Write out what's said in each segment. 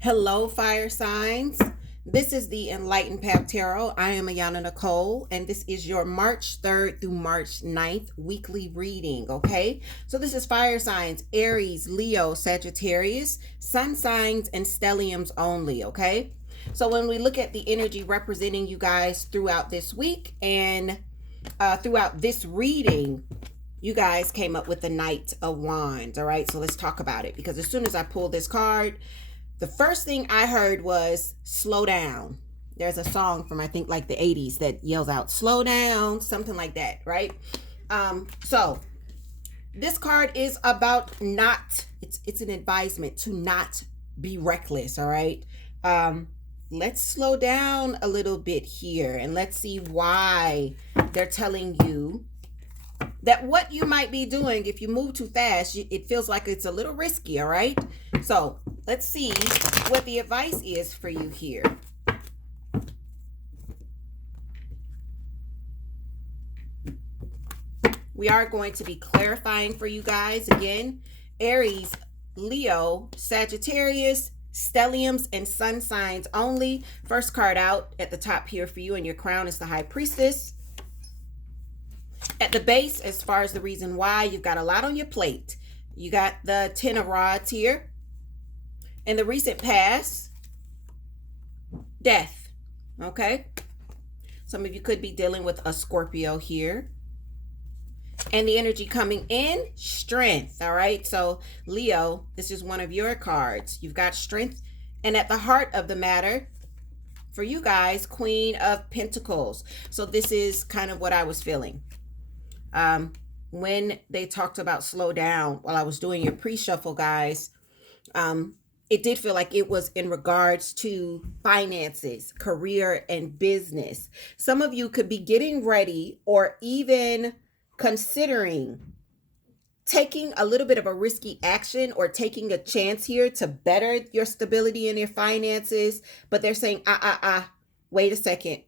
Hello, fire signs. This is the Enlightened Path Tarot. I am Ayana Nicole, and this is your March 3rd through March 9th weekly reading, okay? So this is fire signs, Aries, Leo, Sagittarius, sun signs, and stelliums only, okay? So when we look at the energy representing you guys throughout this week and throughout this reading, you guys came up with the Knight of Wands, all right? So let's talk about it, because as soon as I pulled this card, the first thing I heard was slow down. There's a song from, I think, like the 80s that yells out, slow down, something like that, right? So this card is about it's an advisement to not be reckless, all right? Let's slow down a little bit here, and let's see why they're telling you that what you might be doing, if you move too fast, it feels like it's a little risky, all right? So let's see what the advice is for you here. We are going to be clarifying for you guys again. Aries, Leo, Sagittarius, stelliums, and sun signs only. First card out at the top here for you, and your crown is the High Priestess. At the base, as far as the reason why, you've got a lot on your plate. You got the 10 of rods here. In the recent past, death, okay? Some of you could be dealing with a Scorpio here. And the energy coming in, strength, all right? So, Leo, this is one of your cards. You've got strength. And at the heart of the matter, for you guys, Queen of Pentacles. So this is kind of what I was feeling. When they talked about slow down while I was doing your pre-shuffle, guys, it did feel like it was in regards to finances, career, and business. Some of you could be getting ready or even considering taking a little bit of a risky action or taking a chance here to better your stability in your finances. But they're saying, wait a second.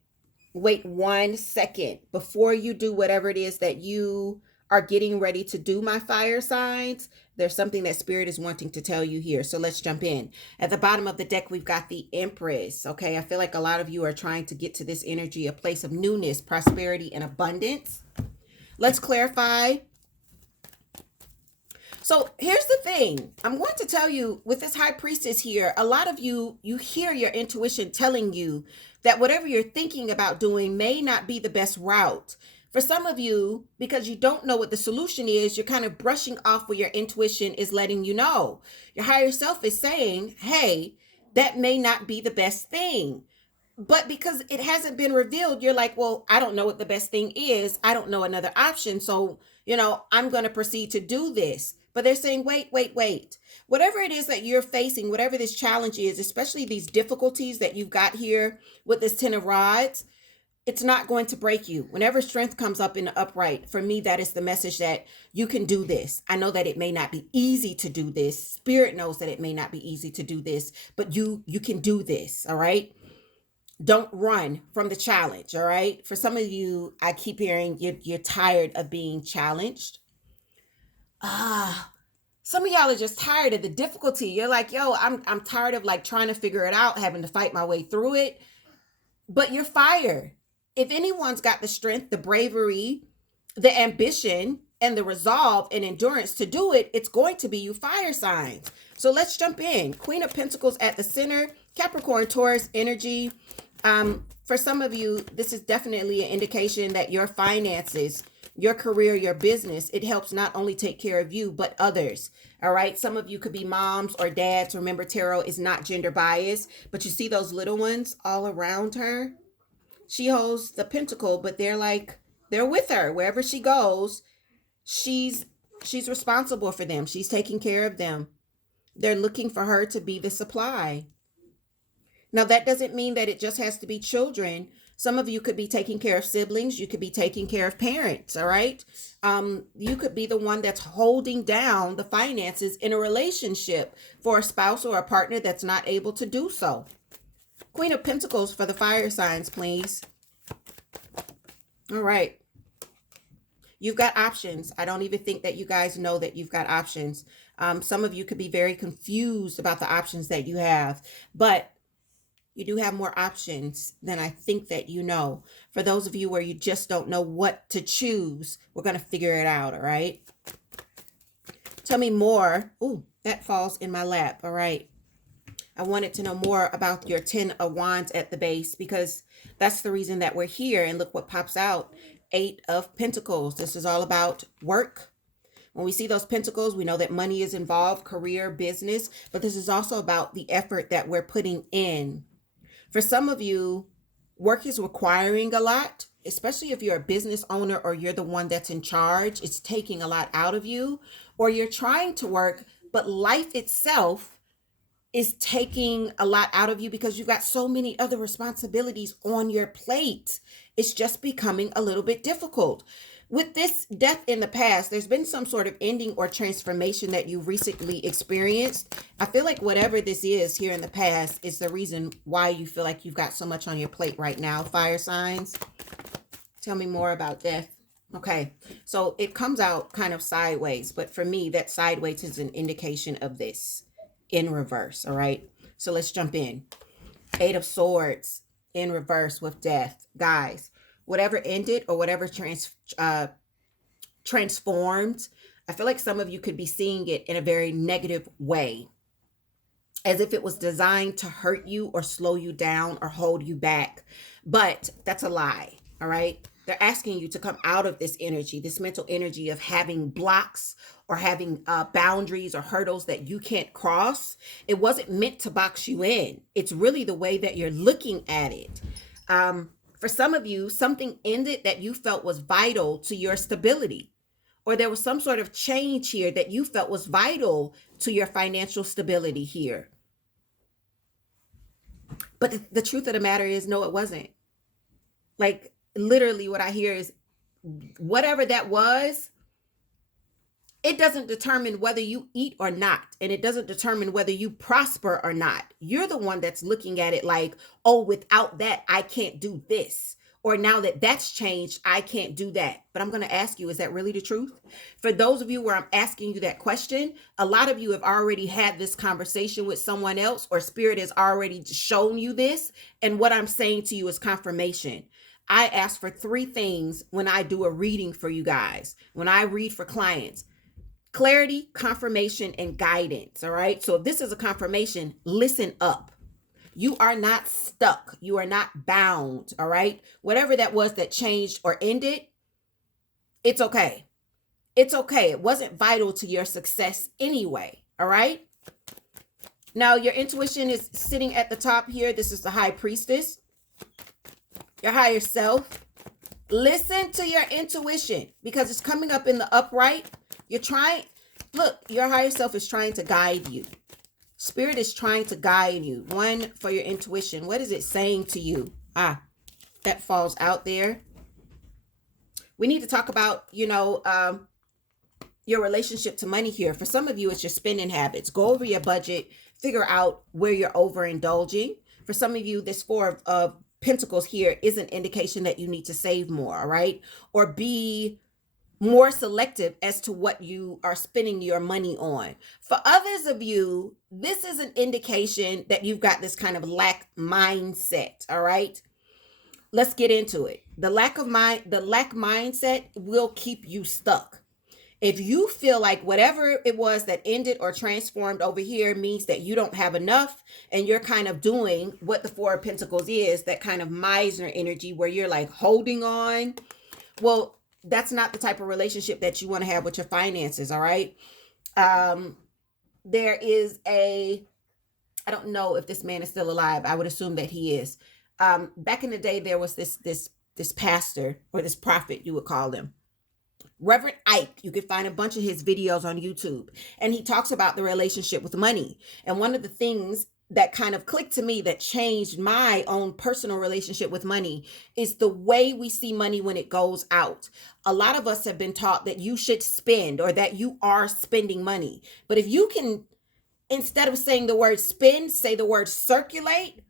Wait 1 second before you do whatever it is that you are getting ready to do, my fire signs. There's something that Spirit is wanting to tell you here. So let's jump in. At the bottom of the deck, we've got the Empress. Okay, I feel like a lot of you are trying to get to this energy, a place of newness, prosperity, and abundance. Let's clarify. So here's the thing. I'm going to tell you, with this High Priestess here, a lot of you hear your intuition telling you that whatever you're thinking about doing may not be the best route. For some of you, because you don't know what the solution is, you're kind of brushing off what your intuition is letting you know. Your higher self is saying, hey, that may not be the best thing. But because it hasn't been revealed, you're like, well, I don't know what the best thing is. I don't know another option. So, I'm going to proceed to do this. But they're saying, wait. Whatever it is that you're facing, whatever this challenge is, especially these difficulties that you've got here with this 10 of rods, it's not going to break you. Whenever strength comes up in the upright, for me, that is the message that you can do this. I know that it may not be easy to do this. Spirit knows that it may not be easy to do this, but you can do this, all right? Don't run from the challenge, all right? For some of you, I keep hearing you're tired of being challenged. Some of y'all are just tired of the difficulty. You're like, yo, I'm tired of like trying to figure it out, having to fight my way through it. But you're fire. If anyone's got the strength, the bravery, the ambition, and the resolve and endurance to do it, it's going to be you fire signs. So let's jump in. Queen of Pentacles at the center, Capricorn, Taurus energy. For some of you, this is definitely an indication that your finances, your career, your business, it helps not only take care of you, but others. All right. Some of you could be moms or dads. Remember, tarot is not gender biased, but you see those little ones all around her. She holds the pentacle, but they're with her wherever she goes. She's responsible for them. She's taking care of them. They're looking for her to be the supply. Now, that doesn't mean that it just has to be children. Some of you could be taking care of siblings. You could be taking care of parents, all right? You could be the one that's holding down the finances in a relationship for a spouse or a partner that's not able to do so. Queen of Pentacles for the fire signs, please. All right. You've got options. I don't even think that you guys know that you've got options. Some of you could be very confused about the options that you have, but you do have more options than I think that you know. For those of you where you just don't know what to choose, we're going to figure it out, all right? Tell me more. Ooh, that falls in my lap, all right? I wanted to know more about your 10 of Wands at the base because that's the reason that we're here. And look what pops out. 8 of Pentacles. This is all about work. When we see those pentacles, we know that money is involved, career, business, but this is also about the effort that we're putting in. For some of you, work is requiring a lot, especially if you're a business owner or you're the one that's in charge. It's taking a lot out of you, or you're trying to work, but life itself is taking a lot out of you because you've got so many other responsibilities on your plate. It's just becoming a little bit difficult. With this death in the past, there's been some sort of ending or transformation that you recently experienced. I feel like whatever this is here in the past is the reason why you feel like you've got so much on your plate right now. Fire signs. Tell me more about death. Okay, so it comes out kind of sideways, but for me, that sideways is an indication of this in reverse, all right? So let's jump in. 8 of Swords in reverse with death. Guys, whatever ended or whatever transformed, I feel like some of you could be seeing it in a very negative way, as if it was designed to hurt you or slow you down or hold you back. But that's a lie, all right? They're asking you to come out of this energy, this mental energy of having blocks or having boundaries or hurdles that you can't cross. It wasn't meant to box you in. It's really the way that you're looking at it. For some of you, something ended that you felt was vital to your stability, or there was some sort of change here that you felt was vital to your financial stability here. But the truth of the matter is, no, it wasn't. Like, literally what I hear is whatever that was, it doesn't determine whether you eat or not. And it doesn't determine whether you prosper or not. You're the one that's looking at it like, oh, without that, I can't do this. Or now that that's changed, I can't do that. But I'm going to ask you, is that really the truth? For those of you where I'm asking you that question, a lot of you have already had this conversation with someone else, or spirit has already shown you this. And what I'm saying to you is confirmation. I ask for 3 things when I do a reading for you guys, when I read for clients: clarity, confirmation, and guidance. All right. So if this is a confirmation, listen up. You are not stuck. You are not bound. All right. Whatever that was that changed or ended, it's okay. It's okay. It wasn't vital to your success anyway. All right. Now your intuition is sitting at the top here. This is the High Priestess, your higher self. Listen to your intuition because it's coming up in the upright. You're trying, look, your higher self is trying to guide you. Spirit is trying to guide you. 1 for your intuition. What is it saying to you? That falls out there. We need to talk about, your relationship to money here. For some of you, it's your spending habits. Go over your budget, figure out where you're overindulging. For some of you, this 4 of Pentacles here is an indication that you need to save more, all right? Or be more selective as to what you are spending your money on. For others of you, this is an indication that you've got this kind of lack mindset, all right? Let's get into it. The lack mindset will keep you stuck. If you feel like whatever it was that ended or transformed over here means that you don't have enough, and you're kind of doing what the 4 of Pentacles is, that kind of miser energy where you're like holding on, well, that's not the type of relationship that you want to have with your finances, all right? There is I don't know if this man is still alive. I would assume that he is. Back in the day, there was this pastor, or this prophet, you would call him, Reverend Ike. You can find a bunch of his videos on YouTube, and he talks about the relationship with money. And one of the things that kind of clicked to me that changed my own personal relationship with money is the way we see money when it goes out. A lot of us have been taught that you should spend, or that you are spending money. But if you can, instead of saying the word spend, say the word circulate,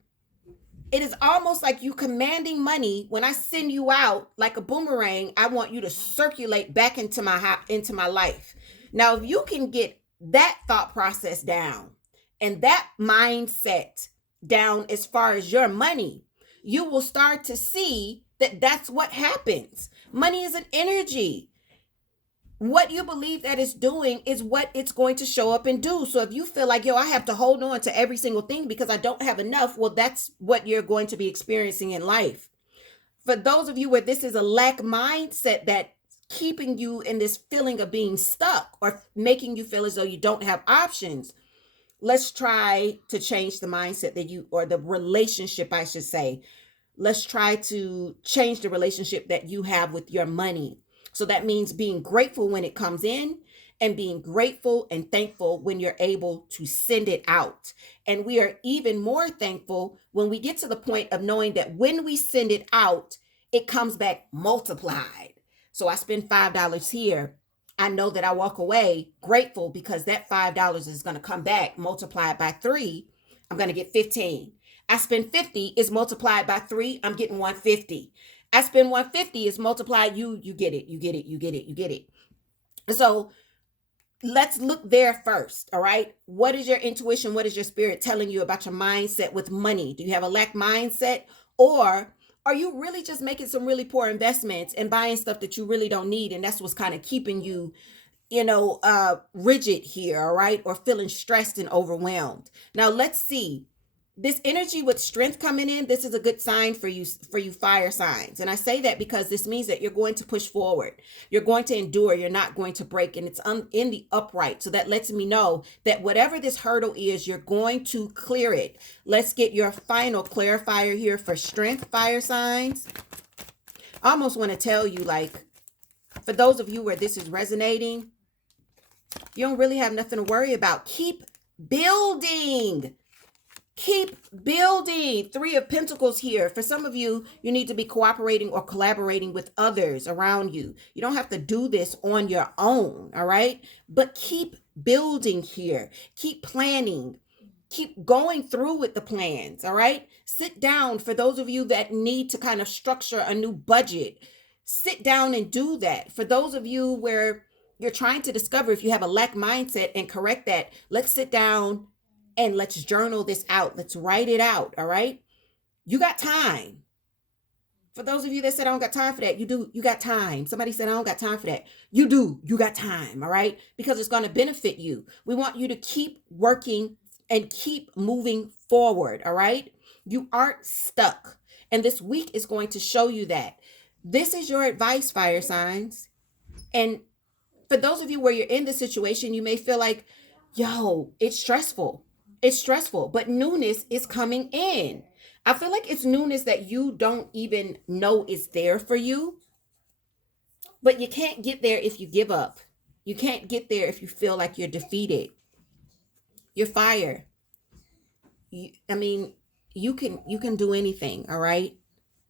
it is almost like you commanding money. When I send you out like a boomerang, I want you to circulate back into my life. Now, if you can get that thought process down and that mindset down as far as your money, you will start to see that that's what happens. Money is an energy. What you believe that it's doing is what it's going to show up and do. So if you feel like, yo, I have to hold on to every single thing because I don't have enough, well, that's what you're going to be experiencing in life. For those of you where this is a lack mindset that keeping you in this feeling of being stuck or making you feel as though you don't have options, let's try to change the mindset that you, or the relationship, I should say. Let's try to change the relationship that you have with your money. So that means being grateful when it comes in and being grateful and thankful when you're able to send it out. And we are even more thankful when we get to the point of knowing that when we send it out, it comes back multiplied. So I spend $5 here. I know that I walk away grateful because that $5 is going to come back multiplied by 3. I'm going to get 15. I spend 50 is multiplied by 3. I'm getting 150. I spend 150 is multiplied. You get it. You get it. You get it. You get it. So let's look there first. All right. What is your intuition? What is your spirit telling you about your mindset with money? Do you have a lack mindset, or are you really just making some really poor investments and buying stuff that you really don't need? And that's what's kind of keeping you, rigid here. All right. Or feeling stressed and overwhelmed. Now let's see. This energy with strength coming in, this is a good sign for you fire signs. And I say that because this means that you're going to push forward. You're going to endure. You're not going to break. And it's in the upright. So that lets me know that whatever this hurdle is, you're going to clear it. Let's get your final clarifier here for strength, fire signs. I almost want to tell you, like, for those of you where this is resonating, you don't really have nothing to worry about. Keep building. Keep building. 3 of Pentacles here. For some of you, you need to be cooperating or collaborating with others around you. You don't have to do this on your own, all right? But keep building here. Keep planning. Keep going through with the plans, all right? Sit down. For those of you that need to kind of structure a new budget, sit down and do that. For those of you where you're trying to discover if you have a lack mindset and correct that, let's sit down and let's journal this out. Let's write it out. All right. You got time. For those of you that said, I don't got time for that, you do. You got time. Somebody said, I don't got time for that. You do. You got time. All right. Because it's going to benefit you. We want you to keep working and keep moving forward. All right. You aren't stuck. And this week is going to show you that. This is your advice, fire signs. And for those of you where you're in this situation, you may feel like, yo, it's stressful. It's stressful, but newness is coming in. I feel like it's newness that you don't even know is there for you, but you can't get there if you give up. You can't get there if you feel like you're defeated. You're fire. You can do anything, all right?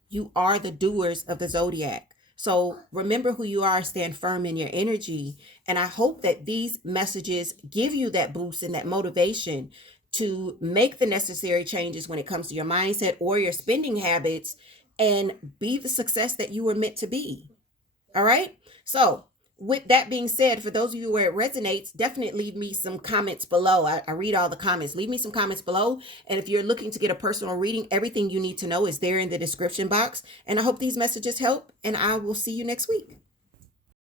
You are the doers of the zodiac. So remember who you are, stand firm in your energy. And I hope that these messages give you that boost and that motivation to make the necessary changes when it comes to your mindset or your spending habits and be the success that you were meant to be. All right. So with that being said, for those of you where it resonates, definitely leave me some comments below. I read all the comments. Leave me some comments below. And if you're looking to get a personal reading, everything you need to know is there in the description box. And I hope these messages help, and I will see you next week.